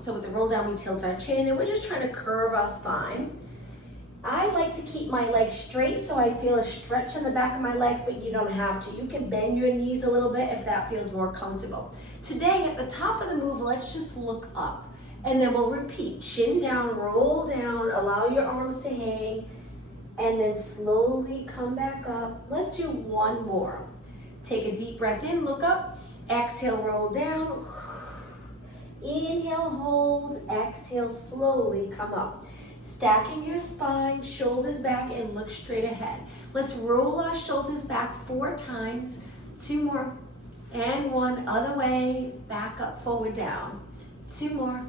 So with the roll down, we tilt our chin and we're just trying to curve our spine. I like to keep my legs straight so I feel a stretch in the back of my legs, but you don't have to. You can bend your knees a little bit if that feels more comfortable. Today, at the top of the move, let's just look up. And then we'll repeat, chin down, roll down, allow your arms to hang, and then slowly come back up. Let's do one more. Take a deep breath in, look up, exhale, roll down. Inhale, hold, exhale, slowly come up. Stacking your spine, shoulders back, and look straight ahead. Let's roll our shoulders back 4 times. 2 more, and 1, other way, back up, forward, down. 2 more.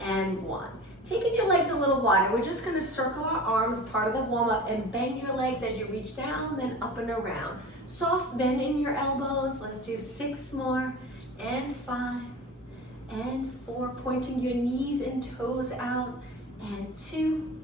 And 1. Taking your legs a little wider, we're just going to circle our arms, part of the warm-up, and bend your legs as you reach down, then up and around. Soft bend in your elbows. Let's do 6 more, and 5, and 4. Pointing your knees and toes out, and 2,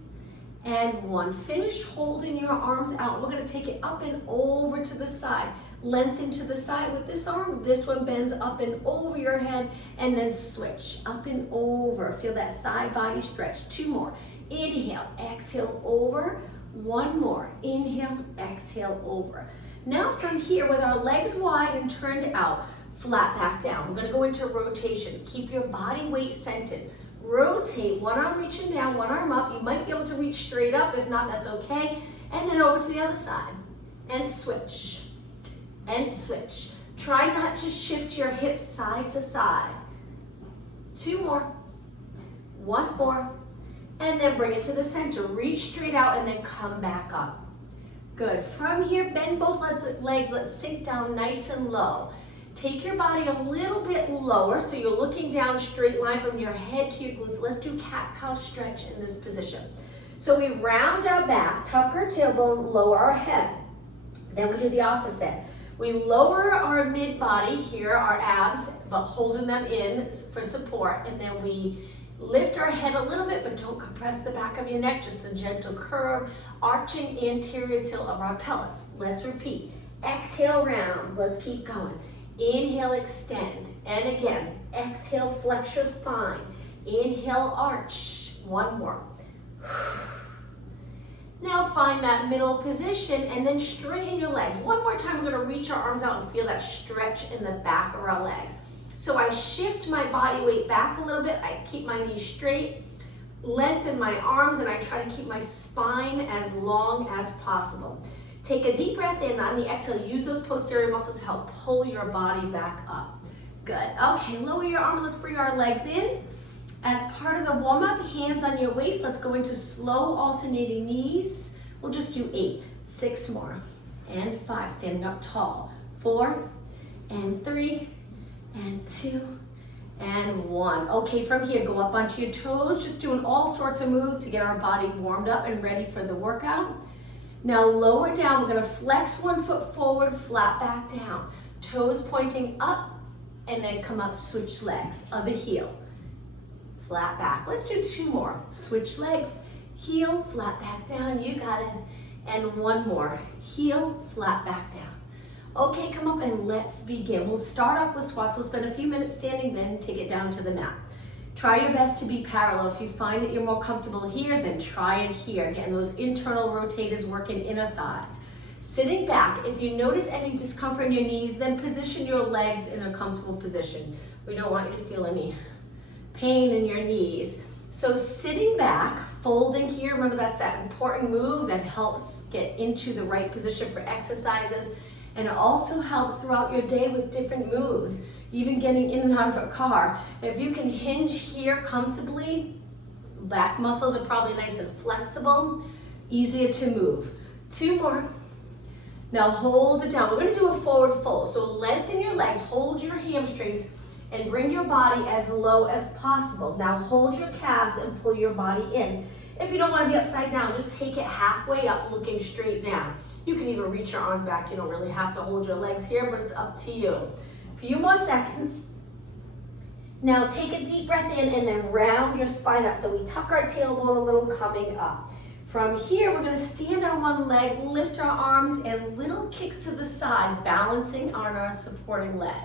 and 1. Finish holding your arms out. We're going to take it up and over to the side. Lengthen to the side with this arm. This one bends up and over your head, and then switch up and over. Feel that side body stretch. 2 more. Inhale, exhale, over. 1 more. Inhale, exhale, over. Now from here, with our legs wide and turned out, flat back down. We're going to go into rotation. Keep your body weight centered. Rotate, one arm reaching down, one arm up. You might be able to reach straight up. If not, that's okay. And then over to the other side. And switch. And switch. Try not to shift your hips side to side. 2 more. 1 more. And then bring it to the center. Reach straight out and then come back up. Good. From here, bend both legs. Let's sink down nice and low. Take your body a little bit lower so you're looking down straight line from your head to your glutes. Let's do cat-cow stretch in this position. So we round our back, tuck our tailbone, lower our head. Then we do the opposite. We lower our mid-body here, our abs, but holding them in for support. And then we lift our head a little bit, but don't compress the back of your neck, just a gentle curve, arching anterior tilt of our pelvis. Let's repeat. Exhale, round. Let's keep going. Inhale, extend. And again, exhale, flex your spine. Inhale, arch. 1 more. Now find that middle position and then straighten your legs. One more time, we're going to reach our arms out and feel that stretch in the back of our legs. So I shift my body weight back a little bit. I keep my knees straight, lengthen my arms, and I try to keep my spine as long as possible. Take a deep breath in. On the exhale, use those posterior muscles to help pull your body back up. Good. Okay, lower your arms. Let's bring our legs in. As part of the warm-up, hands on your waist. Let's go into slow alternating knees. We'll just do 8. 6 more. And 5. Standing up tall. 4 and 3 and 2 and 1. Okay, from here, go up onto your toes. Just doing all sorts of moves to get our body warmed up and ready for the workout. Now lower down. We're going to flex one foot forward, flat back down. Toes pointing up, and then come up, switch legs. Other heel. Flat back. Let's do 2 more. Switch legs, heel, flat back down. You got it. And 1 more. Heel, flat back down. Okay, come up and let's begin. We'll start off with squats. We'll spend a few minutes standing, then take it down to the mat. Try your best to be parallel. If you find that you're more comfortable here, then try it here. Again, those internal rotators working inner thighs. Sitting back, if you notice any discomfort in your knees, then position your legs in a comfortable position. We don't want you to feel any pain in your knees. So sitting back, folding here, remember that's that important move that helps get into the right position for exercises, and it also helps throughout your day with different moves, even getting in and out of a car. If you can hinge here comfortably, back muscles are probably nice and flexible, easier to move. 2 more. Now hold it down. We're going to do a forward fold. So lengthen your legs, hold your hamstrings, and bring your body as low as possible. Now hold your calves and pull your body in. If you don't want to be upside down, just take it halfway up, looking straight down. You can either reach your arms back. You don't really have to hold your legs here, but it's up to you. A few more seconds. Now take a deep breath in and then round your spine up. So we tuck our tailbone a little, coming up. From here, we're going to stand on one leg, lift our arms, and little kicks to the side, balancing on our supporting leg.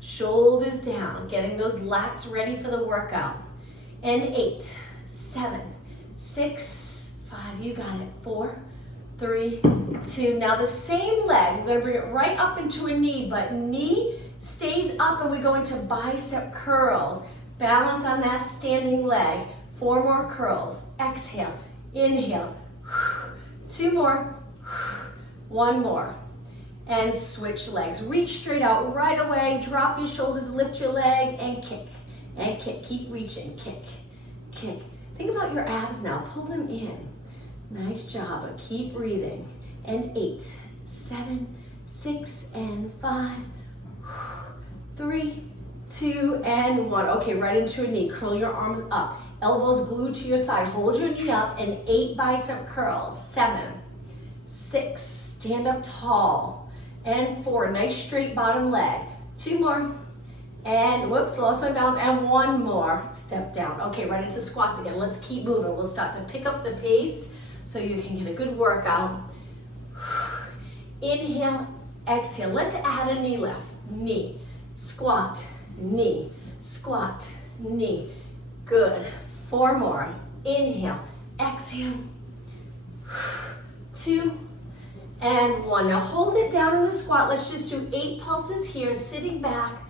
Shoulders down, getting those lats ready for the workout. And 8, 7, 6, 5, you got it. 4, 3, 2. Now the same leg, we're gonna bring it right up into a knee, but knee stays up and we go into bicep curls. Balance on that standing leg. 4 more curls. Exhale, inhale. 2 more, 1 more. And switch legs. Reach straight out right away. Drop your shoulders, lift your leg, and kick. And kick. Keep reaching. Kick, kick. Think about your abs now. Pull them in. Nice job. But keep breathing. And 8, 7, 6, and 5, 3, 2, and 1. Okay, right into a knee. Curl your arms up. Elbows glued to your side. Hold your knee up and 8 bicep curls. 7, 6, stand up tall. And 4, nice straight bottom leg. 2 more. And whoops, lost my balance. And 1 more. Step down. Okay, right into squats again. Let's keep moving. We'll start to pick up the pace so you can get a good workout. Inhale, exhale. Let's add a knee lift. Knee, squat, knee, squat, knee. Good. 4 more. Inhale, exhale. 2 and 1. Now hold it down in the squat. Let's just do 8 pulses here, sitting back.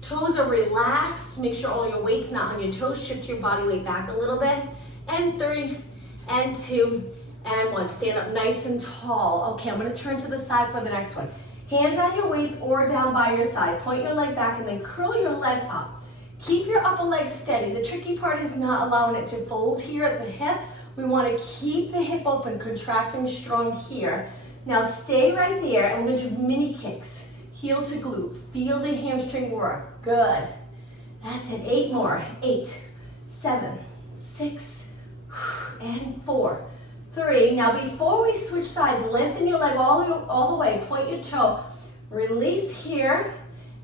Toes are relaxed. Make sure all your weight's not on your toes. Shift your body weight back a little bit. And 3 and 2 and 1. Stand up nice and tall. Okay, I'm going to turn to the side for the next one. Hands on your waist or down by your side. Point your leg back and then curl your leg up. Keep your upper leg steady. The tricky part is not allowing it to fold here at the hip. We want to keep the hip open, contracting strong here. Now stay right there and we're going to do mini kicks. Heel to glute. Feel the hamstring work. Good. That's it. 8 more. 8, 7, 6, and 4, 3. Now before we switch sides, lengthen your leg all the way. Point your toe. Release here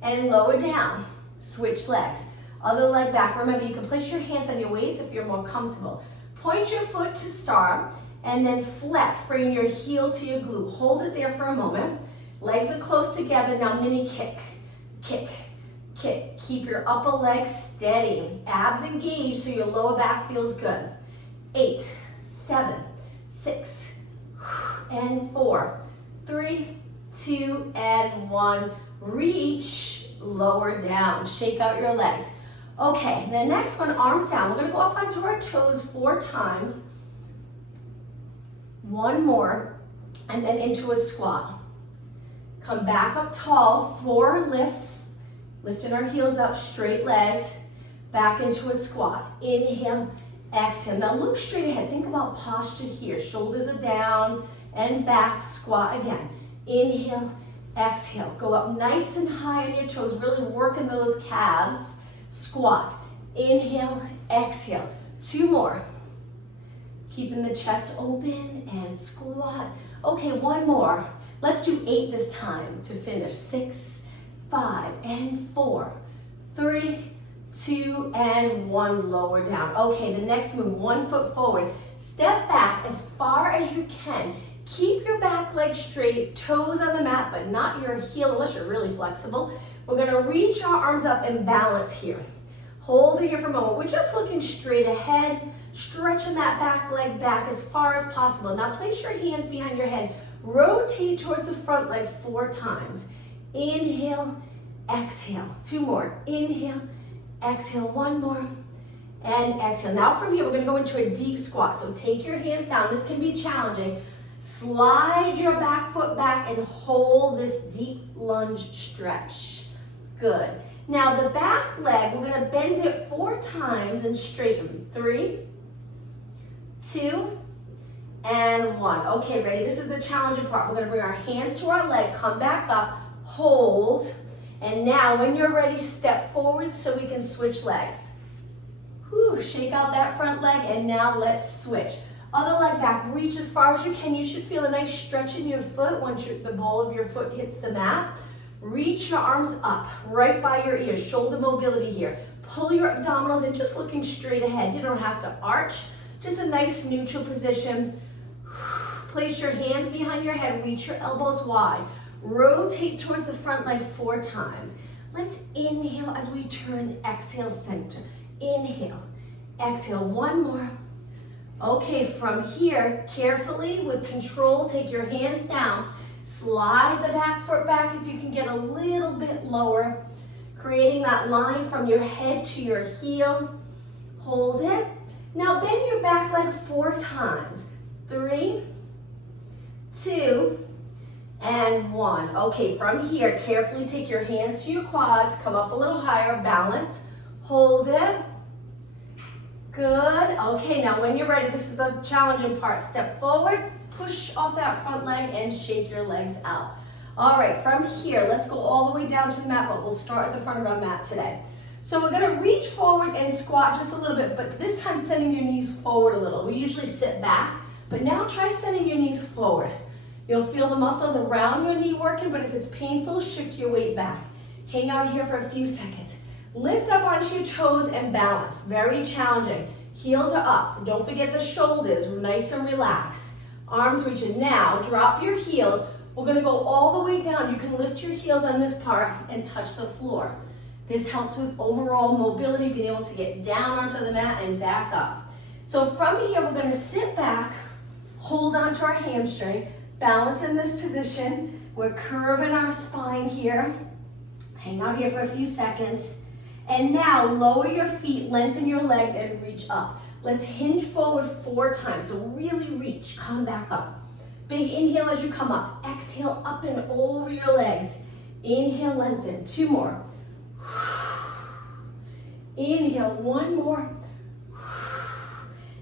and lower down. Switch legs. Other leg back. Remember, you can place your hands on your waist if you're more comfortable. Point your foot to start and then flex, bringing your heel to your glute. Hold it there for a moment. Legs are close together. Now mini kick, kick, kick. Keep your upper leg steady. Abs engaged so your lower back feels good. 8, 7, 6, and 4, 3, 2, and 1. Reach, lower down. Shake out your legs. Okay, the next one, arms down. We're going to go up onto our toes 4 times. 1 more, and then into a squat. Come back up tall, 4 lifts, lifting our heels up, straight legs, back into a squat. Inhale, exhale. Now look straight ahead. Think about posture here. Shoulders are down and back, squat again. Inhale, exhale. Go up nice and high on your toes, really working those calves. Squat. Inhale, exhale. 2 more. Keeping the chest open and squat. Okay, 1 more. Let's do 8 this time to finish. 6, 5, and 4, 3, 2, and 1. Lower down. Okay, the next move, 1 foot forward. Step back as far as you can. Keep your back leg straight, toes on the mat, but not your heel unless you're really flexible. We're gonna reach our arms up and balance here. Hold it here for a moment. We're just looking straight ahead, stretching that back leg back as far as possible. Now place your hands behind your head. Rotate towards the front leg 4 times. Inhale, exhale. 2 more. Inhale, exhale. 1 more. And exhale. Now from here, we're gonna go into a deep squat. So take your hands down. This can be challenging. Slide your back foot back and hold this deep lunge stretch. Good. Now the back leg, we're gonna bend it 4 times and straighten. 3, 2, and 1. Okay, ready? This is the challenging part. We're gonna bring our hands to our leg, come back up, hold, and now when you're ready, step forward so we can switch legs. Whew, shake out that front leg, and now let's switch. Other leg back, reach as far as you can. You should feel a nice stretch in your foot once the ball of your foot hits the mat. Reach your arms up, right by your ears, shoulder mobility here. Pull your abdominals in, just looking straight ahead. You don't have to arch, just a nice neutral position. Place your hands behind your head, reach your elbows wide. Rotate towards the front leg 4 times. Let's inhale as we turn, exhale, center. Inhale, Exhale, one more. Okay, from here, carefully, with control, take your hands down. Slide the back foot back if you can get a little bit lower, creating that line from your head to your heel. Hold it. Now bend your back leg 4 times. 3, 2, and 1. Okay, from here, carefully take your hands to your quads, come up a little higher, balance, hold it. Good. Okay, now when you're ready, this is the challenging part. Step forward, push off that front leg, and shake your legs out. All right, from here, let's go all the way down to the mat, but we'll start at the front of our mat today. So we're gonna reach forward and squat just a little bit, but this time sending your knees forward a little. We usually sit back, but now try sending your knees forward. You'll feel the muscles around your knee working, but if it's painful, shift your weight back. Hang out here for a few seconds. Lift up onto your toes and balance. Very challenging. Heels are up. Don't forget the shoulders, nice and relaxed. Arms reaching. Now, drop your heels. We're gonna go all the way down. You can lift your heels on this part and touch the floor. This helps with overall mobility, being able to get down onto the mat and back up. So from here, we're gonna sit back, hold onto our hamstring, balance in this position. We're curving our spine here. Hang out here for a few seconds. And now lower your feet, lengthen your legs, and reach up. Let's hinge forward 4 times. So really reach, come back up. Big inhale as you come up. Exhale up and over your legs. Inhale, lengthen. 2 more. Inhale, 1 more.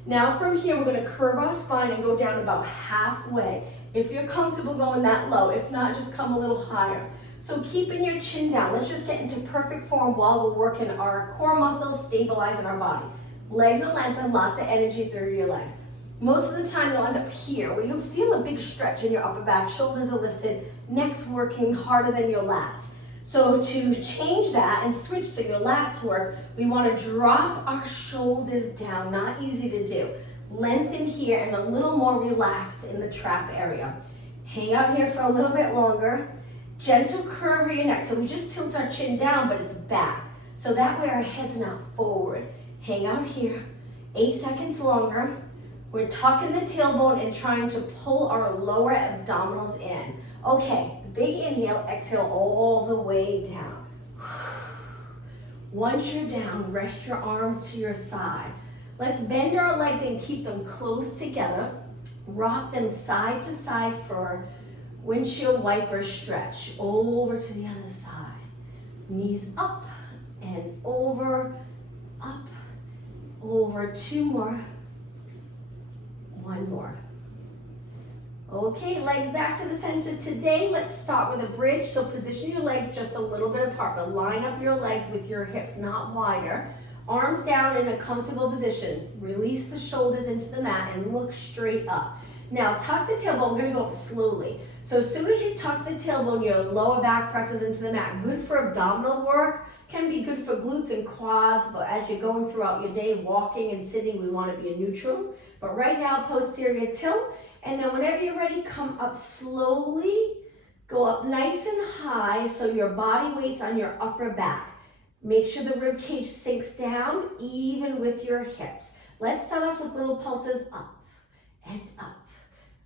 Now from here, we're gonna curve our spine and go down about halfway. If you're comfortable going that low, if not, just come a little higher. So keeping your chin down, let's just get into perfect form while we're working our core muscles, stabilizing our body. Legs are lengthened, lots of energy through your legs. Most of the time you'll end up here where you'll feel a big stretch in your upper back, shoulders are lifted, neck's working harder than your lats. So to change that and switch so your lats work, we want to drop our shoulders down, not easy to do. Lengthen here and a little more relaxed in the trap area. Hang out here for a little bit longer. Gentle curve of your neck. So we just tilt our chin down, but it's back. So that way our head's not forward. Hang out here. 8 seconds longer. We're tucking the tailbone and trying to pull our lower abdominals in. Okay, big inhale, exhale all the way down. Once you're down, rest your arms to your side. Let's bend our legs and keep them close together. Rock them side to side for windshield wiper stretch. Over to the other side. Knees up and over, up, over. 2 more. 1 more. Okay, legs back to the center. Today, let's start with a bridge. So position your legs just a little bit apart, but line up your legs with your hips, not wider. Arms down in a comfortable position. Release the shoulders into the mat and look straight up. Now tuck the tailbone. We're gonna go up slowly. So as soon as you tuck the tailbone, your lower back presses into the mat. Good for abdominal work, can be good for glutes and quads, but as you're going throughout your day, walking and sitting, we wanna be in neutral. But right now, posterior tilt. And then whenever you're ready, come up slowly. Go up nice and high so your body weight's on your upper back. Make sure the rib cage sinks down, even with your hips. Let's start off with little pulses up and up.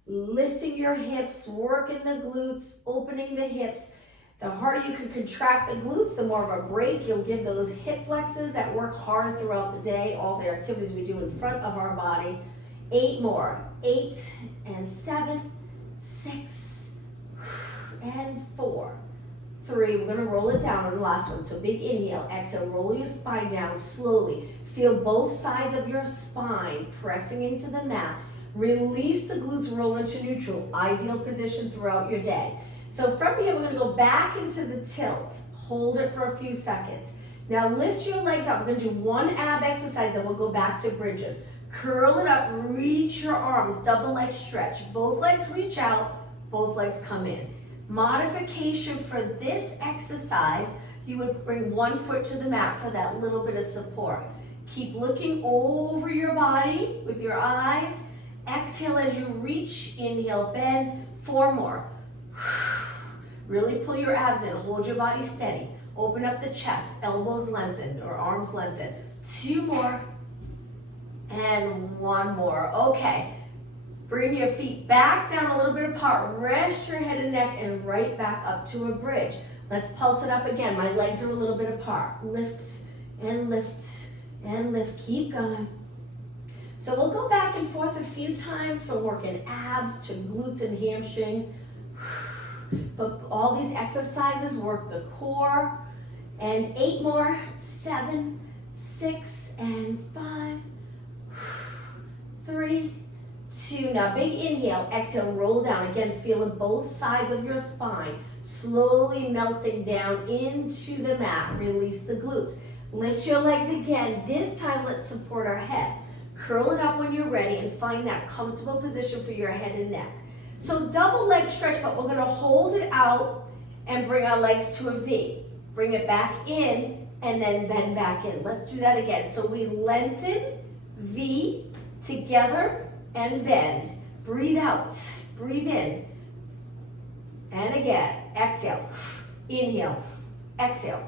Lifting your hips, working the glutes, opening the hips. The harder you can contract the glutes, the more of a break you'll give those hip flexes that work hard throughout the day, all the activities we do in front of our body. 8 more. 8 and 7, 6, and 4, 3. We're gonna roll it down on the last one. So big inhale, exhale, roll your spine down slowly. Feel both sides of your spine pressing into the mat. Release the glutes, roll into neutral. Ideal position throughout your day. So from here, we're gonna go back into the tilt. Hold it for a few seconds. Now lift your legs up. We're gonna do 1 ab exercise, then we'll go back to bridges. Curl it up, reach your arms, double leg stretch. Both legs reach out, both legs come in. Modification for this exercise, you would bring 1 foot to the mat for that little bit of support. Keep looking over your body with your eyes. Exhale as you reach, inhale, bend. 4 more. Really pull your abs in, hold your body steady. Open up the chest, elbows lengthened or arms lengthened. 2 more. And one more. Okay. Bring your feet back down a little bit apart. Rest your head and neck and right back up to a bridge. Let's pulse it up again. My legs are a little bit apart. Lift and lift and lift. Keep going. So we'll go back and forth a few times from working abs to glutes and hamstrings. But all these exercises work the core. And 8 more. 7, 6, and 5, 3, 2. Now big inhale, exhale, roll down. Again, feeling both sides of your spine. Slowly melting down into the mat. Release the glutes. Lift your legs again. This time, let's support our head. Curl it up when you're ready and find that comfortable position for your head and neck. So double leg stretch, but we're gonna hold it out and bring our legs to a V. Bring it back in and then bend back in. Let's do that again. So we lengthen, V, together, and bend. Breathe out, breathe in. And again, exhale, inhale, exhale,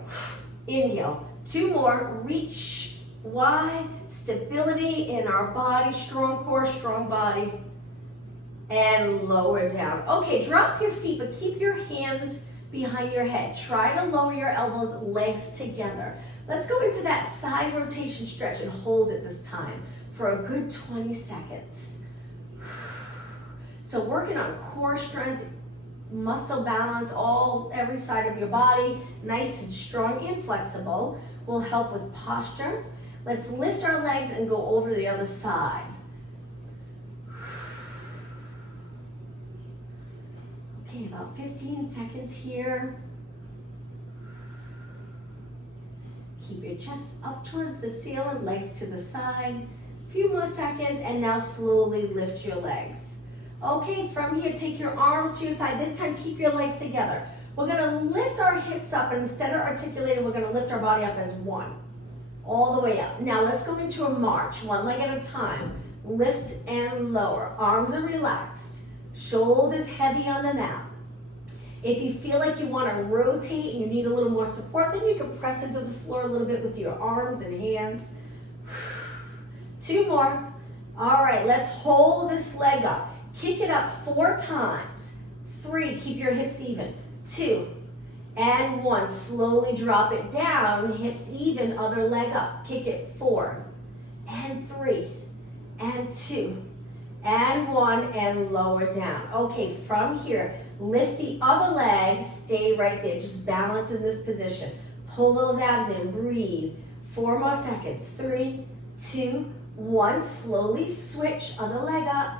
inhale. 2 more, reach wide, stability in our body, strong core, strong body, and lower down. Okay, drop your feet, but keep your hands behind your head. Try to lower your elbows, legs together. Let's go into that side rotation stretch and hold it this time for a good 20 seconds. So working on core strength, muscle balance, every side of your body, nice and strong and flexible, will help with posture. Let's lift our legs and go over to the other side. Okay, about 15 seconds here. Keep your chest up towards the ceiling, legs to the side. A few more seconds, and now slowly lift your legs. Okay, from here, take your arms to your side. This time, keep your legs together. We're gonna lift our hips up, and instead of articulating, we're gonna lift our body up as one, all the way up. Now let's go into a march, one leg at a time. Lift and lower. Arms are relaxed. Shoulders heavy on the mat. If you feel like you want to rotate and you need a little more support, then you can press into the floor a little bit with your arms and hands. 2 more. All right, let's hold this leg up. Kick it up 4 times. 3, keep your hips even. 2, and 1. Slowly drop it down, hips even, other leg up. Kick it 4, and 3, and 2, and 1, and lower down. Okay, from here, lift the other leg, stay right there. Just balance in this position. Pull those abs in, breathe. 4 more seconds. 3, 2, 1. Slowly switch, other leg up.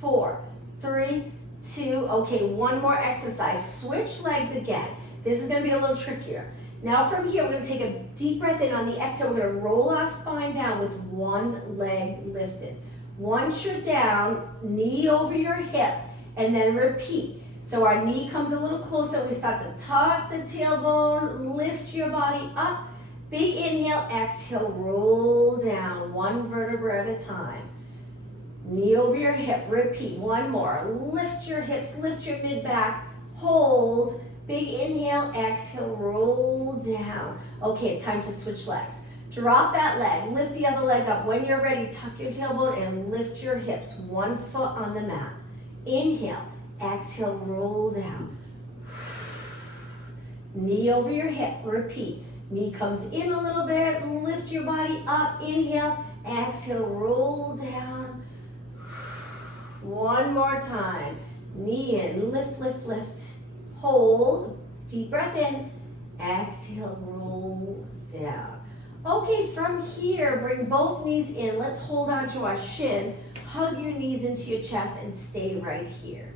4, 3, 2. Okay, 1 more exercise. Switch legs again. This is gonna be a little trickier. Now from here, we're gonna take a deep breath in. On the exhale, we're gonna roll our spine down with 1 leg lifted. Once you're down, knee over your hip, and then repeat. So our knee comes a little closer. We start to tuck the tailbone, lift your body up. Big inhale, exhale, roll down, 1 vertebra at a time. Knee over your hip, repeat. 1 more. Lift your hips, lift your mid-back, hold. Big inhale, exhale, roll down. Okay, time to switch legs. Drop that leg, lift the other leg up. When you're ready, tuck your tailbone and lift your hips, 1 foot on the mat. Inhale, exhale, roll down. Knee over your hip, repeat. Knee comes in a little bit, lift your body up. Inhale, exhale, roll down. 1 more time. Knee in, lift, lift, lift. Hold, deep breath in. Exhale, roll down. Okay, from here, bring both knees in. Let's hold on to our shin. Hug your knees into your chest and stay right here.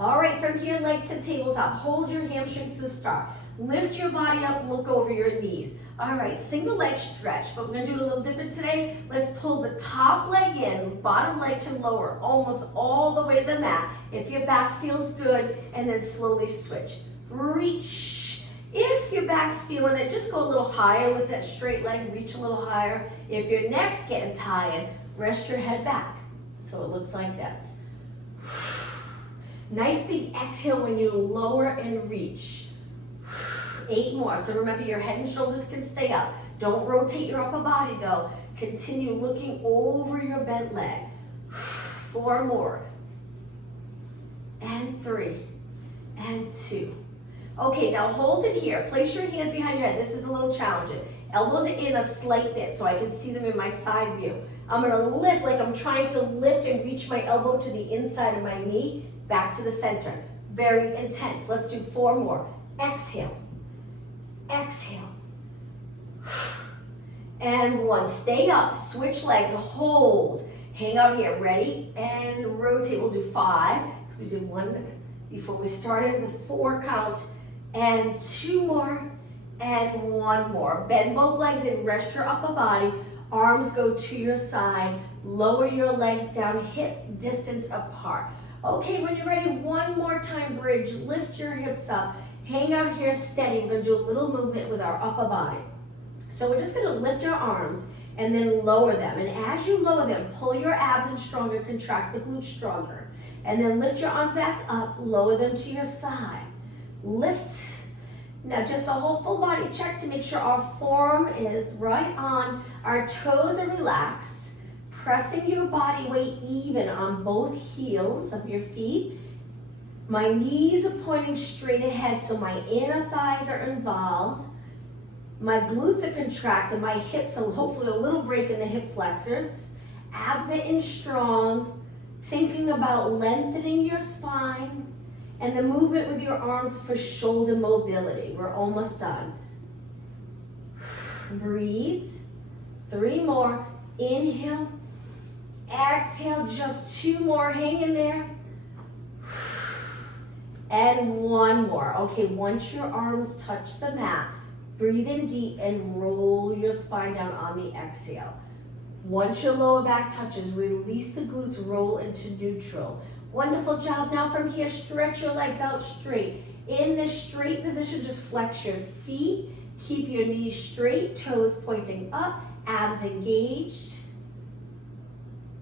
All right, from here, legs to tabletop. Hold your hamstrings to start. Lift your body up, look over your knees. All right, single leg stretch, but we're gonna do it a little different today. Let's pull the top leg in, bottom leg can lower almost all the way to the mat. If your back feels good, and then slowly switch. Reach. If your back's feeling it, just go a little higher with that straight leg, reach a little higher. If your neck's getting tired, rest your head back. So it looks like this. Nice big exhale when you lower and reach. 8 more. So remember, your head and shoulders can stay up. Don't rotate your upper body though. Continue looking over your bent leg. 4 more. And 3. And 2. Okay, now hold it here. Place your hands behind your head. This is a little challenging. Elbows are in a slight bit so I can see them in my side view. I'm gonna lift like I'm trying to lift and reach my elbow to the inside of my knee, back to the center. Very intense. Let's do 4 more. Exhale. Exhale. And 1. Stay up. Switch legs. Hold. Hang out here. Ready? And rotate. We'll do 5. Because we did 1 before we started. The 4 count. And 2 more. And 1 more. Bend both legs and rest your upper body. Arms go to your side. Lower your legs down, hip distance apart. Okay, when you're ready, 1 more time, bridge. Lift your hips up. Hang out here steady. We're gonna do a little movement with our upper body. So we're just gonna lift our arms and then lower them. And as you lower them, pull your abs in stronger, contract the glutes stronger. And then lift your arms back up, lower them to your side. Lift. Now just a whole full body check to make sure our form is right on. Our toes are relaxed. Pressing your body weight even on both heels of your feet. My knees are pointing straight ahead so my inner thighs are involved. My glutes are contracted, my hips are hopefully a little break in the hip flexors. Abs are in strong. Thinking about lengthening your spine. And the movement with your arms for shoulder mobility. We're almost done. Breathe. 3 more. Inhale. Exhale. Just 2 more. Hang in there. And 1 more. Okay, once your arms touch the mat, breathe in deep and roll your spine down on the exhale. Once your lower back touches, release the glutes, roll into neutral. Wonderful job. Now from here, stretch your legs out straight. In this straight position, just flex your feet. Keep your knees straight, toes pointing up, abs engaged.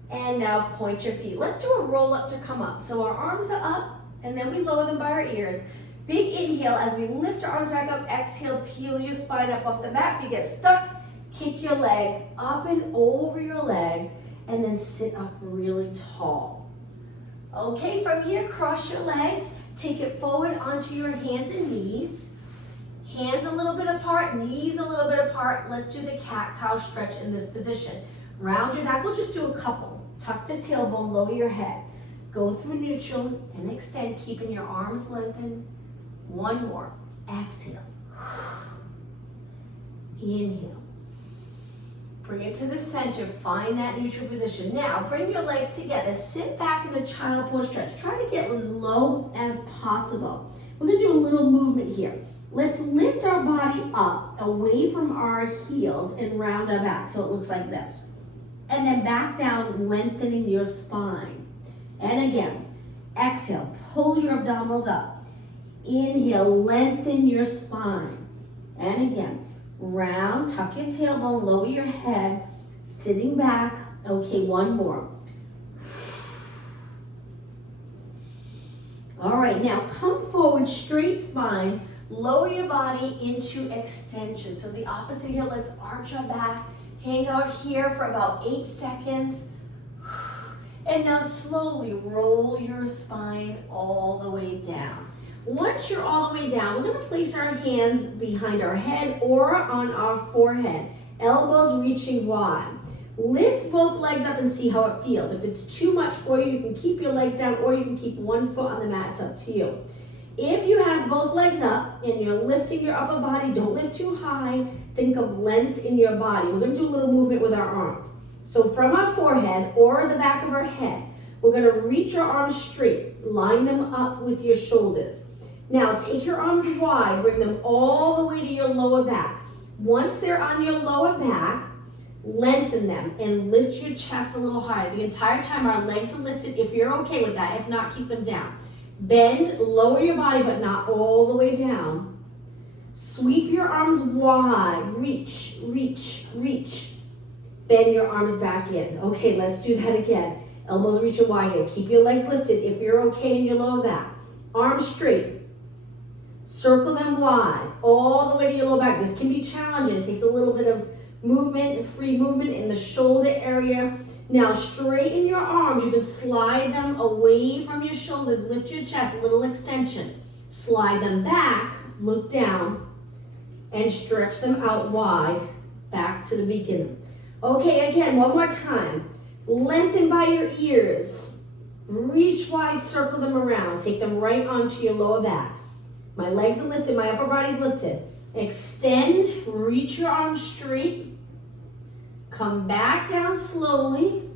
And now point your feet. Let's do a roll up to come up. So our arms are up, and then we lower them by our ears. Big inhale as we lift our arms back up. Exhale, peel your spine up off the mat. If you get stuck, kick your leg up and over your legs, and then sit up really tall. Okay, from here, cross your legs. Take it forward onto your hands and knees. Hands a little bit apart, knees a little bit apart. Let's do the cat-cow stretch in this position. Round your back. We'll just do a couple. Tuck the tailbone, lower your head. Go through neutral and extend, keeping your arms lengthened. 1 more. Exhale. Inhale. Bring it to the center, find that neutral position. Now, bring your legs together. Sit back in a child pose stretch. Try to get as low as possible. We're gonna do a little movement here. Let's lift our body up away from our heels and round our back so it looks like this. And then back down, lengthening your spine. And again, exhale, pull your abdominals up. Inhale, lengthen your spine. And again, round, tuck your tailbone, lower your head, sitting back. Okay, 1 more. All right, now come forward, straight spine, lower your body into extension. So the opposite here, let's arch our back, hang out here for about 8 seconds. And now slowly roll your spine all the way down. Once you're all the way down, we're gonna place our hands behind our head or on our forehead, elbows reaching wide. Lift both legs up and see how it feels. If it's too much for you, you can keep your legs down or you can keep 1 foot on the mat, it's up to you. If you have both legs up and you're lifting your upper body, don't lift too high, think of length in your body. We're gonna do a little movement with our arms. So from our forehead or the back of our head, we're gonna reach your arms straight, line them up with your shoulders. Now take your arms wide, bring them all the way to your lower back. Once they're on your lower back, lengthen them and lift your chest a little higher. The entire time our legs are lifted, if you're okay with that. If not, keep them down. Bend, lower your body, but not all the way down. Sweep your arms wide, reach, reach, reach. Bend your arms back in. Okay, let's do that again. Elbows reaching wide here. Keep your legs lifted if you're okay in your lower back. Arms straight. Circle them wide, all the way to your low back. This can be challenging. It takes a little bit of movement, free movement in the shoulder area. Now straighten your arms. You can slide them away from your shoulders. Lift your chest, a little extension. Slide them back, look down, and stretch them out wide, back to the beginning. Okay, again, one more time. Lengthen by your ears. Reach wide, circle them around. Take them right onto your lower back. My legs are lifted, my upper body's lifted. Extend, reach your arms straight. Come back down slowly.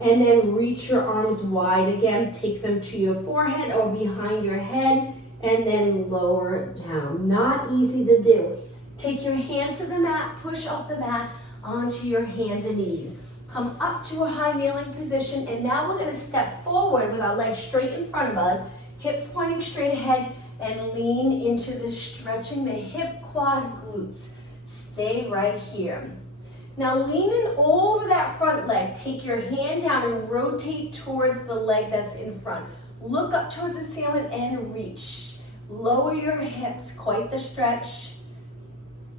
And then reach your arms wide again. Take them to your forehead or behind your head. And then lower down. Not easy to do. Take your hands to the mat, push off the mat onto your hands and knees. Come up to a high kneeling position, and now we're going to step forward with our legs straight in front of us, hips pointing straight ahead, and lean into this, stretching the hip, quad, glutes. Stay right here. Now leaning over that front leg, take your hand down and rotate towards the leg that's in front. Look up towards the ceiling and reach. Lower your hips, quite the stretch.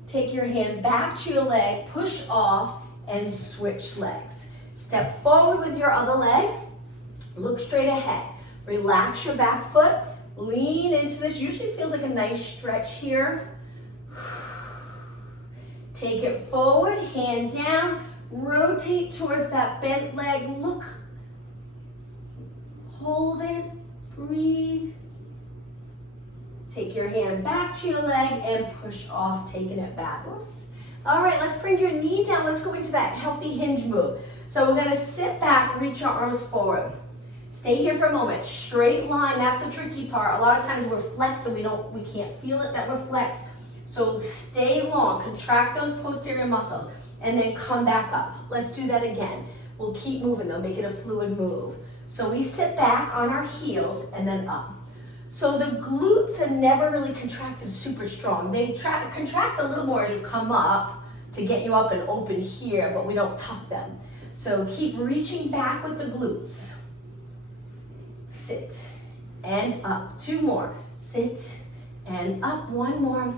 Take your hand back to your leg, push off, and switch legs. Step forward with your other leg. Look straight ahead. Relax your back foot. Lean into this. Usually feels like a nice stretch here. Take it forward, hand down. Rotate towards that bent leg. Look. Hold it. Breathe. Take your hand back to your leg and push off, taking it backwards. All right, let's bring your knee down. Let's go into that healthy hinge move. So we're gonna sit back, reach our arms forward. Stay here for a moment. Straight line, that's the tricky part. A lot of times we're flexed and we can't feel it that we're flexed. So stay long, contract those posterior muscles, and then come back up. Let's do that again. We'll keep moving though, make it a fluid move. So we sit back on our heels and then up. So the glutes are never really contracted super strong. They contract a little more as you come up to get you up and open here, but we don't tuck them. So keep reaching back with the glutes. Sit and up. 2 more. Sit and up. 1 more.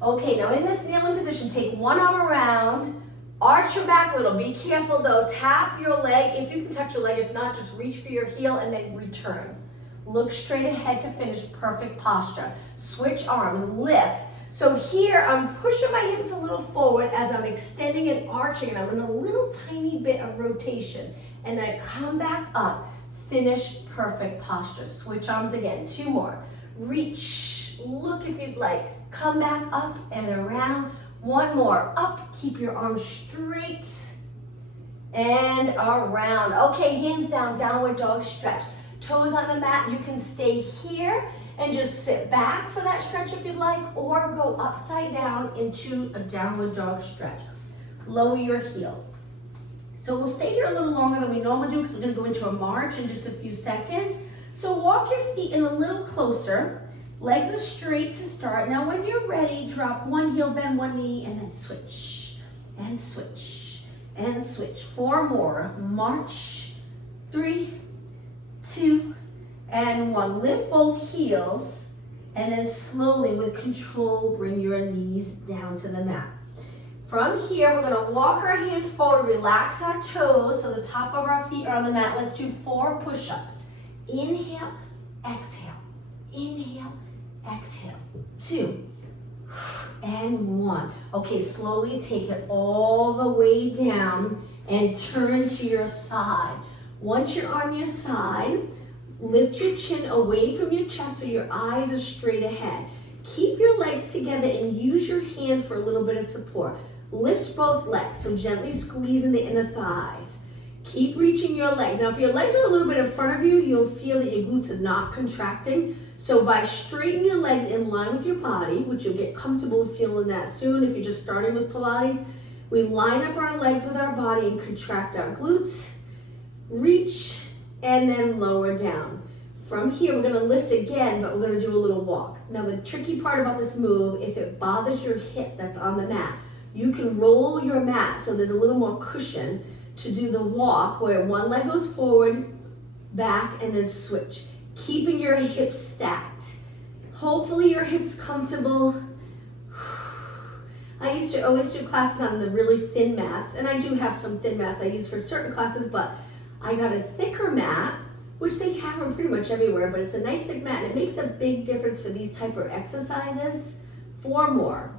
Okay, now in this kneeling position, take one arm around, arch your back a little. Be careful though. Tap your leg. If you can touch your leg, if not, just reach for your heel and then return. Look straight ahead to finish, perfect posture. Switch arms, lift. So here I'm pushing my hips a little forward as I'm extending and arching, and I'm in a little tiny bit of rotation. And then come back up, finish perfect posture. Switch arms again, 2 more. Reach, look if you'd like. Come back up and around. 1 more, up, keep your arms straight and around. Okay, hands down, downward dog stretch. Toes on the mat, you can stay here and just sit back for that stretch if you'd like, or go upside down into a downward dog stretch. Lower your heels. So we'll stay here a little longer than we normally do because we're gonna go into a march in just a few seconds. So walk your feet in a little closer. Legs are straight to start. Now when you're ready, drop 1 heel, bend 1 knee, and then switch, and switch, and switch. 4 more. March. 3, 2, and 1. Lift both heels, and then slowly with control, bring your knees down to the mat. From here, we're gonna walk our hands forward, relax our toes so the top of our feet are on the mat. Let's do 4 push-ups. Inhale, exhale, inhale, exhale. 2, and 1. Okay, slowly take it all the way down and turn to your side. Once you're on your side, lift your chin away from your chest so your eyes are straight ahead. Keep your legs together and use your hand for a little bit of support. Lift both legs, so gently squeezing the inner thighs. Keep reaching your legs. Now, if your legs are a little bit in front of you, you'll feel that your glutes are not contracting. So by straightening your legs in line with your body, which you'll get comfortable feeling that soon if you're just starting with Pilates, we line up our legs with our body and contract our glutes. Reach, and then lower down. From here, we're gonna lift again, but we're gonna do a little walk. Now, the tricky part about this move, if it bothers your hip that's on the mat, you can roll your mat so there's a little more cushion to do the walk where 1 leg goes forward, back, and then switch. Keeping your hips stacked. Hopefully your hips comfortable. I used to always do classes on the really thin mats, and I do have some thin mats I use for certain classes, but I got a thicker mat, which they have them pretty much everywhere, but it's a nice thick mat, and it makes a big difference for these type of exercises. 4 more.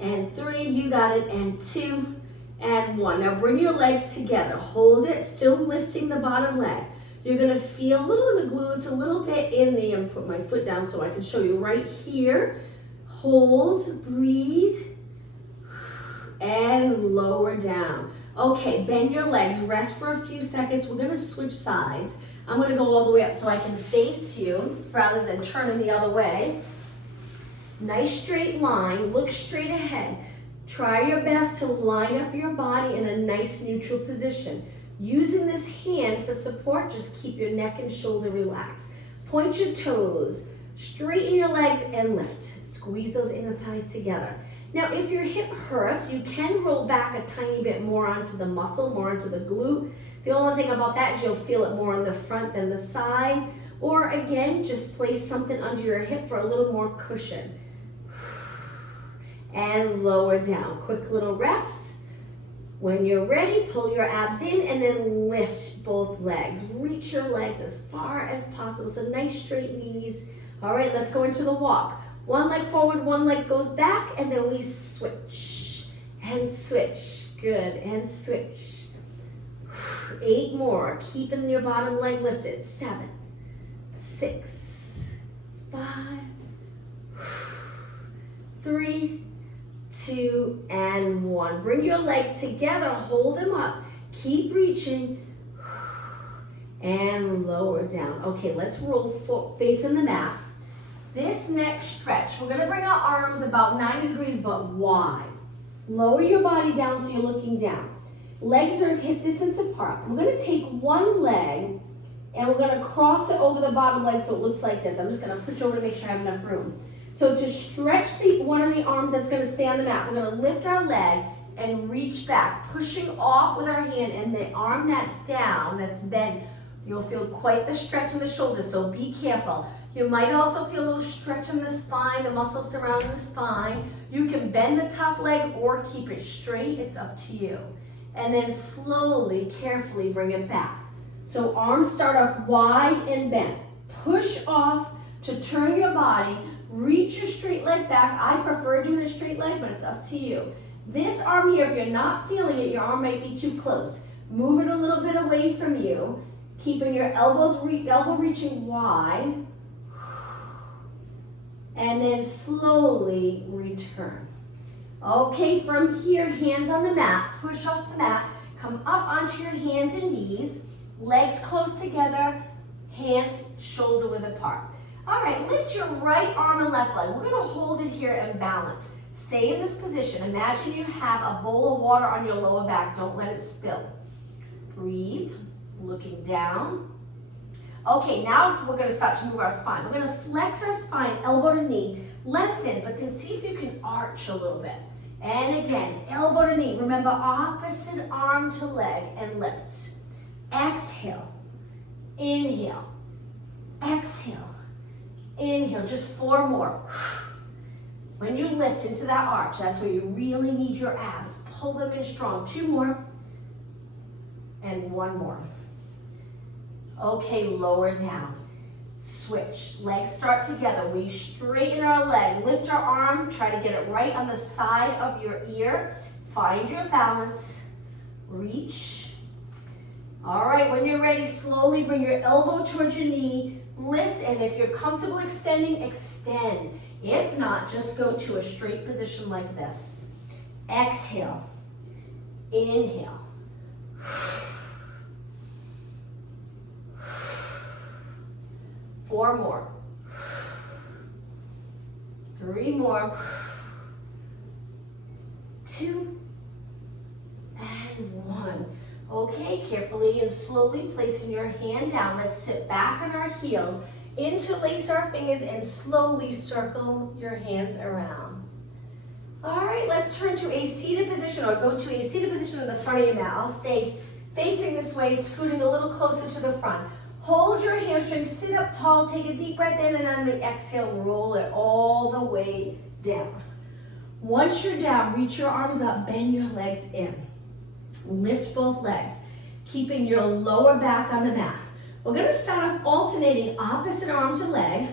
And 3, you got it, and 2, and 1. Now bring your legs together. Hold it, still lifting the bottom leg. You're gonna feel a little in the glutes, a little bit in the, and put my foot down so I can show you right here. Hold, breathe, and lower down. Okay, bend your legs, rest for a few seconds. We're gonna switch sides. I'm gonna go all the way up so I can face you rather than turning the other way. Nice straight line, look straight ahead. Try your best to line up your body in a nice neutral position. Using this hand for support, just keep your neck and shoulder relaxed. Point your toes, straighten your legs and lift. Squeeze those inner thighs together. Now, if your hip hurts, you can roll back a tiny bit more onto the muscle, more onto the glute. The only thing about that is you'll feel it more on the front than the side. Or again, just place something under your hip for a little more cushion. And lower down. Quick little rest. When you're ready, pull your abs in and then lift both legs. Reach your legs as far as possible. So nice straight knees. All right, let's go into the walk. One leg forward, one leg goes back, and then we switch and switch. Good, and switch. 8 more, keeping your bottom leg lifted. 7, 6, 5, 3, 2, and 1. Bring your legs together, hold them up. Keep reaching, and lower down. Okay, let's roll facing the mat. This next stretch, we're gonna bring our arms about 90 degrees, but wide. Lower your body down so you're looking down. Legs are hip distance apart. We're gonna take one leg and we're gonna cross it over the bottom leg so it looks like this. I'm just gonna push over to make sure I have enough room. So to stretch one of the arms that's gonna stay on the mat, we're gonna lift our leg and reach back, pushing off with our hand, and the arm that's down, that's bent, you'll feel quite the stretch in the shoulders, so be careful. You might also feel a little stretch in the spine, the muscles surrounding the spine. You can bend the top leg or keep it straight, it's up to you. And then slowly, carefully bring it back. So arms start off wide and bent. Push off to turn your body, reach your straight leg back. I prefer doing a straight leg, but it's up to you. This arm here, if you're not feeling it, your arm might be too close. Move it a little bit away from you, keeping your elbow reaching wide. And then slowly return. Okay, from here, hands on the mat, push off the mat, come up onto your hands and knees, legs close together, hands shoulder width apart. All right, lift your right arm and left leg. We're gonna hold it here and balance. Stay in this position. Imagine you have a bowl of water on your lower back. Don't let it spill. Breathe, looking down. Okay, now we're gonna start to move our spine. We're gonna flex our spine, elbow to knee, lengthen, but then see if you can arch a little bit. And again, elbow to knee. Remember, opposite arm to leg and lift. Exhale, inhale, exhale, inhale. Just 4 more. When you lift into that arch, that's where you really need your abs. Pull them in strong. 2 more, and 1 more. Okay, lower down. Switch. Legs start together. We straighten our leg. Lift our arm. Try to get it right on the side of your ear. Find your balance. Reach. All right, when you're ready, slowly bring your elbow towards your knee. Lift, and if you're comfortable extending, extend. If not, just go to a straight position like this. Exhale. Inhale. 4 more. 3 more. 2 and 1. Okay, carefully and slowly placing your hand down. Let's sit back on our heels, interlace our fingers, and slowly circle your hands around. All right, let's turn to a seated position, or go to a seated position in the front of your mat. I'll stay facing this way, scooting a little closer to the front. Hold your hamstrings, sit up tall, take a deep breath in, and on the exhale, roll it all the way down. Once you're down, reach your arms up, bend your legs in. Lift both legs, keeping your lower back on the mat. We're gonna start off alternating opposite arm to leg.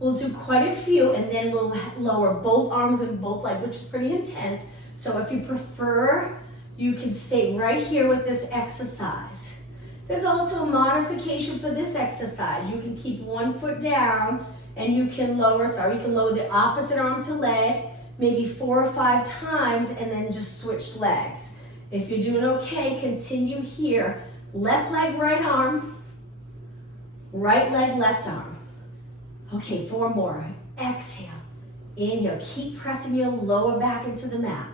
We'll do quite a few, and then we'll lower both arms and both legs, which is pretty intense. So if you prefer, you can stay right here with this exercise. There's also a modification for this exercise. You can keep one foot down, and you can lower the opposite arm to leg, maybe 4 or 5 times, and then just switch legs. If you're doing okay, continue here. Left leg, right arm. Right leg, left arm. Okay, 4 more. Exhale. Inhale. Keep pressing your lower back into the mat.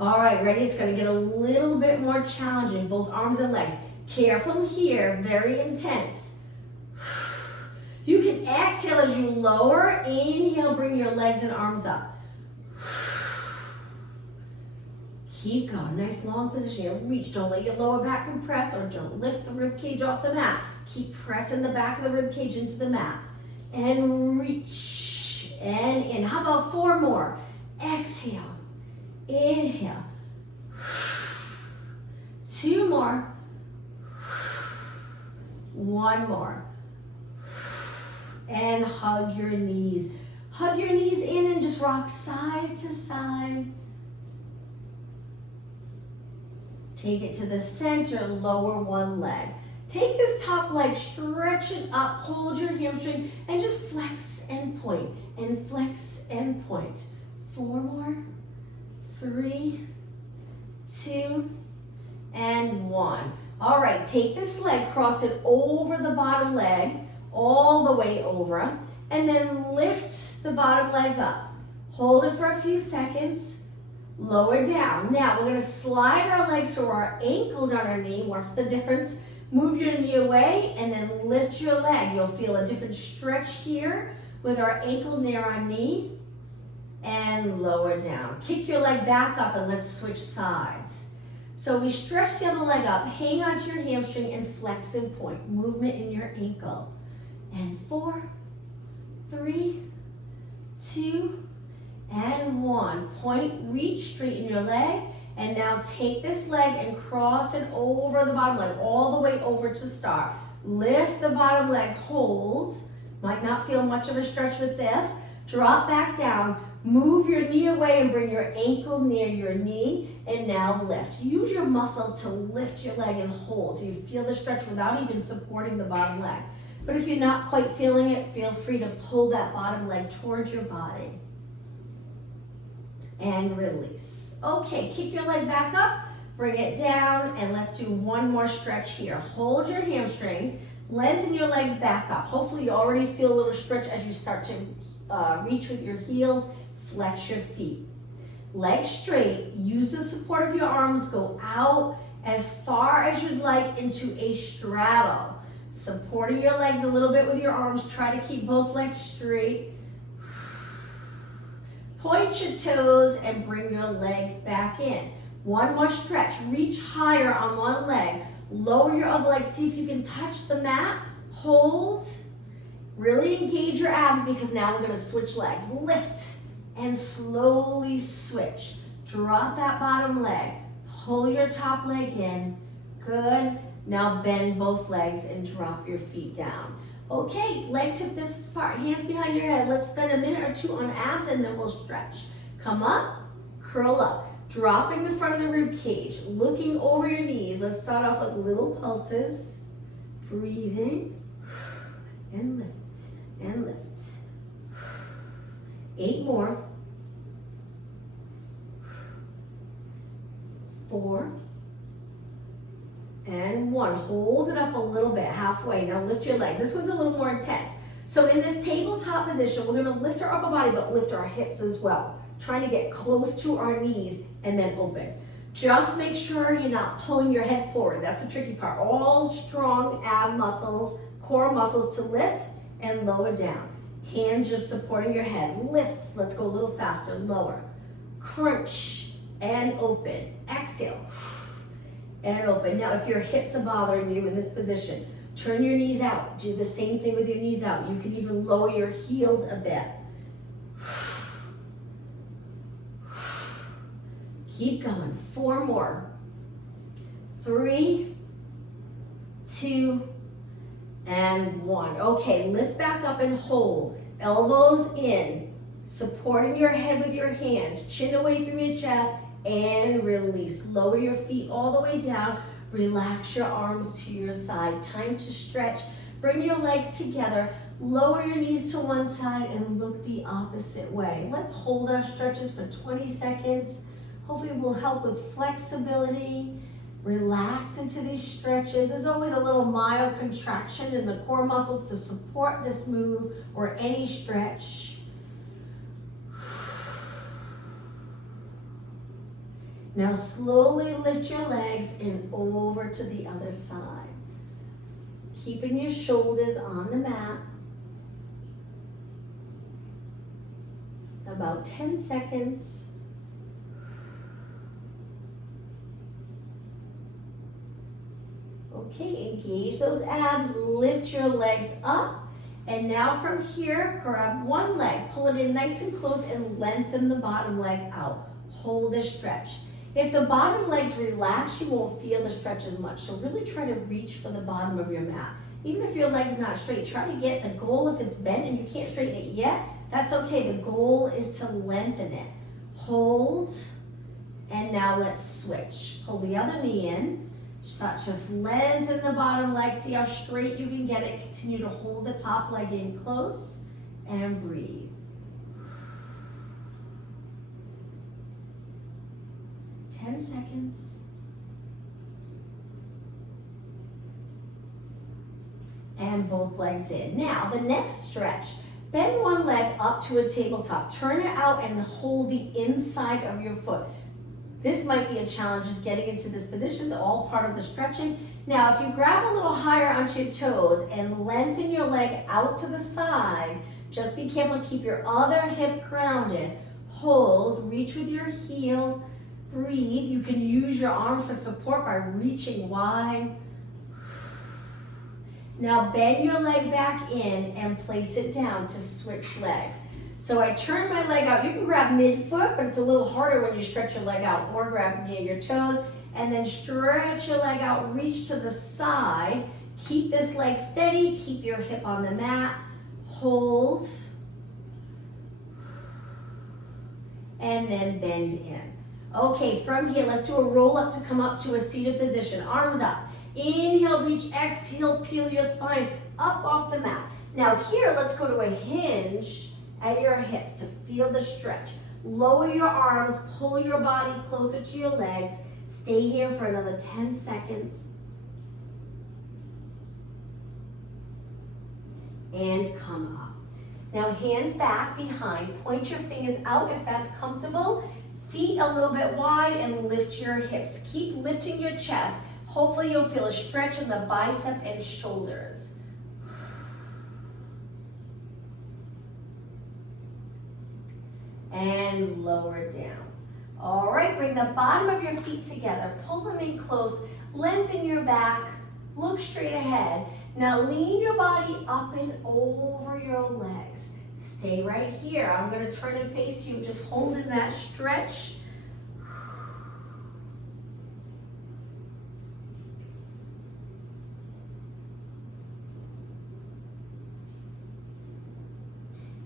All right, ready? It's going to get a little bit more challenging, both arms and legs. Careful here, very intense. You can exhale as you lower. Inhale, bring your legs and arms up. Keep going. Nice long position here. Reach. Don't let your lower back compress, or don't lift the rib cage off the mat. Keep pressing the back of the rib cage into the mat. And reach. And in. How about 4 more? Exhale. Inhale. 2 more. 1 more. And hug your knees. Hug your knees in and just rock side to side. Take it to the center, lower one leg. Take this top leg, stretch it up, hold your hamstring, and just flex and point, and flex and point. 4 more, 3, 2, and 1. All right, take this leg, cross it over the bottom leg, all the way over, and then lift the bottom leg up. Hold it for a few seconds. Lower down. Now we're going to slide our legs so our ankles are on our knee. Watch the difference. Move your knee away and then lift your leg. You'll feel a different stretch here with our ankle near our knee. And lower down. Kick your leg back up and let's switch sides. So we stretch the other leg up, hang onto your hamstring and flex and point. Movement in your ankle. And 4, 3, 2, and 1. Point, reach, straighten your leg, and now take this leg and cross it over the bottom leg, all the way over to start. Lift the bottom leg, hold. Might not feel much of a stretch with this. Drop back down, move your knee away and bring your ankle near your knee, and now lift. Use your muscles to lift your leg and hold so you feel the stretch without even supporting the bottom leg. But if you're not quite feeling it, feel free to pull that bottom leg towards your body. And release. Okay, kick your leg back up, bring it down, and let's do 1 more stretch here. Hold your hamstrings, lengthen your legs back up. Hopefully you already feel a little stretch as you start to reach with your heels, flex your feet. Legs straight, use the support of your arms, go out as far as you'd like into a straddle. Supporting your legs a little bit with your arms, try to keep both legs straight. Point your toes and bring your legs back in. 1 more stretch. Reach higher on one leg. Lower your other leg. See if you can touch the mat. Hold. Really engage your abs because now we're going to switch legs. Lift and slowly switch. Drop that bottom leg. Pull your top leg in. Good. Now bend both legs and drop your feet down. Okay, legs hip distance apart, hands behind your head. Let's spend a minute or 2 on abs and then we'll stretch. Come up, curl up, dropping the front of the rib cage, looking over your knees. Let's start off with little pulses. Breathing, and lift, and lift. 8 more. 4, and 1. Hold it up a little bit, halfway. Now lift your legs. This one's a little more intense. So in this tabletop position, we're gonna lift our upper body, but lift our hips as well. Trying to get close to our knees and then open. Just make sure you're not pulling your head forward. That's the tricky part. All strong ab muscles, core muscles to lift and lower down. Hands just supporting your head. Lifts, let's go a little faster, lower. Crunch and open. Exhale. and open. Now, if your hips are bothering you in this position, turn your knees out. Do the same thing with your knees out. You can even lower your heels a bit. Keep going. 4 more. 3, 2, and 1. Okay, lift back up and hold. Elbows in, supporting your head with your hands, chin away from your chest, and release. Lower your feet all the way down. Relax your arms to your side. Time to stretch. Bring your legs together. Lower your knees to one side and look the opposite way. Let's hold our stretches for 20 seconds. Hopefully it will help with flexibility. Relax into these stretches. There's always a little mild contraction in the core muscles to support this move or any stretch. Now slowly lift your legs and over to the other side. Keeping your shoulders on the mat. About 10 seconds. Okay, engage those abs, lift your legs up. And now from here, grab one leg, pull it in nice and close and lengthen the bottom leg out. Hold this stretch. If the bottom legs relax, you won't feel the stretch as much. So really try to reach for the bottom of your mat. Even if your leg's not straight, try to get the goal. If it's bent and you can't straighten it yet, that's okay. The goal is to lengthen it. Hold, and now let's switch. Pull the other knee in. Just lengthen the bottom leg. See how straight you can get it. Continue to hold the top leg in close and breathe. 10 seconds. And both legs in. Now, the next stretch. Bend one leg up to a tabletop. Turn it out and hold the inside of your foot. This might be a challenge, just getting into this position, all part of the stretching. Now, if you grab a little higher onto your toes and lengthen your leg out to the side, just be careful to keep your other hip grounded. Hold, reach with your heel, breathe. You can use your arm for support by reaching wide. Now bend your leg back in and place it down to switch legs. So I turn my leg out. You can grab mid-foot, but it's a little harder when you stretch your leg out. Or grab near your toes, and then stretch your leg out, reach to the side. Keep this leg steady, keep your hip on the mat. Hold. And then bend in. Okay, from here, let's do a roll up to come up to a seated position. Arms up. Inhale, reach, exhale, peel your spine up off the mat. Now here, let's go to a hinge at your hips to feel the stretch. Lower your arms, pull your body closer to your legs. Stay here for another 10 seconds. And come up. Now hands back behind, point your fingers out if that's comfortable. Feet a little bit wide and lift your hips. Keep lifting your chest. Hopefully you'll feel a stretch in the bicep and shoulders. And lower down. All right, bring the bottom of your feet together. Pull them in close. Lengthen your back. Look straight ahead. Now lean your body up and over your legs. Stay right here. I'm going to turn and face you. Just holding that stretch.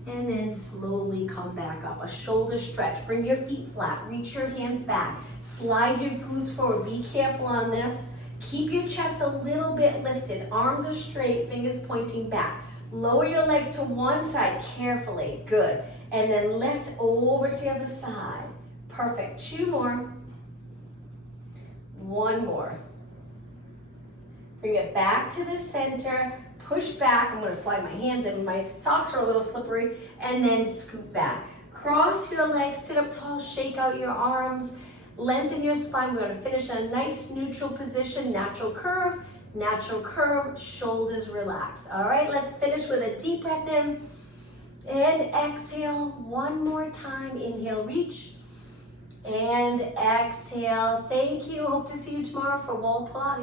And then slowly come back up. A shoulder stretch. Bring your feet flat. Reach your hands back. Slide your glutes forward. Be careful on this. Keep your chest a little bit lifted. Arms are straight, fingers pointing back. Lower your legs to one side carefully. Good. And then lift over to the other side. Perfect. 2 more. 1 more. Bring it back to the center. Push back. I'm going to slide my hands in. My socks are a little slippery. And then scoot back. Cross your legs. Sit up tall. Shake out your arms. Lengthen your spine. We're going to finish in a nice neutral position. Natural curve. Natural curve. Shoulders relax. All right. Let's finish with a deep breath in. And exhale. 1 more time. Inhale. Reach. And exhale. Thank you. Hope to see you tomorrow for wall Pilates.